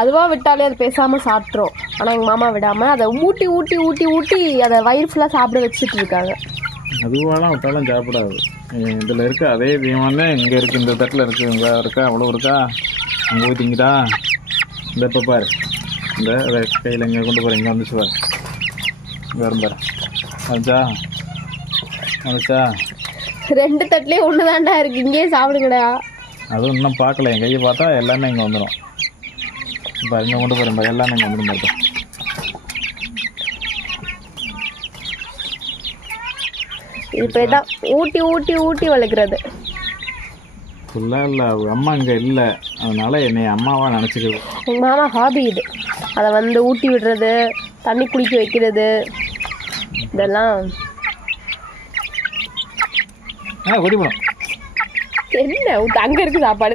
அதுவாக விட்டாலே அது பேசாமல் சாப்பிட்ரும். ஆனால் எங்கள் மாமா விடாமல் அதை ஊட்டி ஊட்டி ஊட்டி ஊட்டி அதை வயிறு ஃபுல்லாக சாப்பிட வச்சுட்டு இருக்காங்க. அதுவாலாம் விட்டாலும் சாப்பிடாது. இதில் இருக்க அதே தீவனம் தான் இங்கே இருக்குது, இந்த தட்டில் இருக்குது, இங்கே இருக்கா, அவ்வளோ இருக்கா, அங்கே போய் திங்கிட்டா. இந்த இப்போ பாரு, இந்த கையில் இங்கே கொண்டு போகிற, இங்கே வந்துச்சு பாரு, இங்கே வரும் பாரு, வந்துச்சா வந்துச்சா. 2 தட்டுலேயே ஒன்று தாண்டா இருக்குது, இங்கேயே சாப்பிடுங்கடா. அதுவும் இன்னும் பார்க்கல, என் கையை பார்த்தா எல்லாமே இங்கே வந்துடும். இப்போ இங்கே கொண்டு போகிறேன் பாரு, எல்லாமே இங்கே வந்துடும் பார்த்தா. இப்போ தான் ஊட்டி ஊட்டி ஊட்டி வளர்க்குறது ஃபுல்லாக இல்லை. அம்மா இங்கே இல்லை, அதனால என்னை அம்மாவாக நினச்சிக்கிறது. எங்கள் மாமா ஹாபி இது. அதை வந்து ஊட்டி விடுறது, தண்ணி குடிக்க வைக்கிறது, இதெல்லாம். குடி போகணும் என்ன அங்கே இருக்குது சாப்பாடு.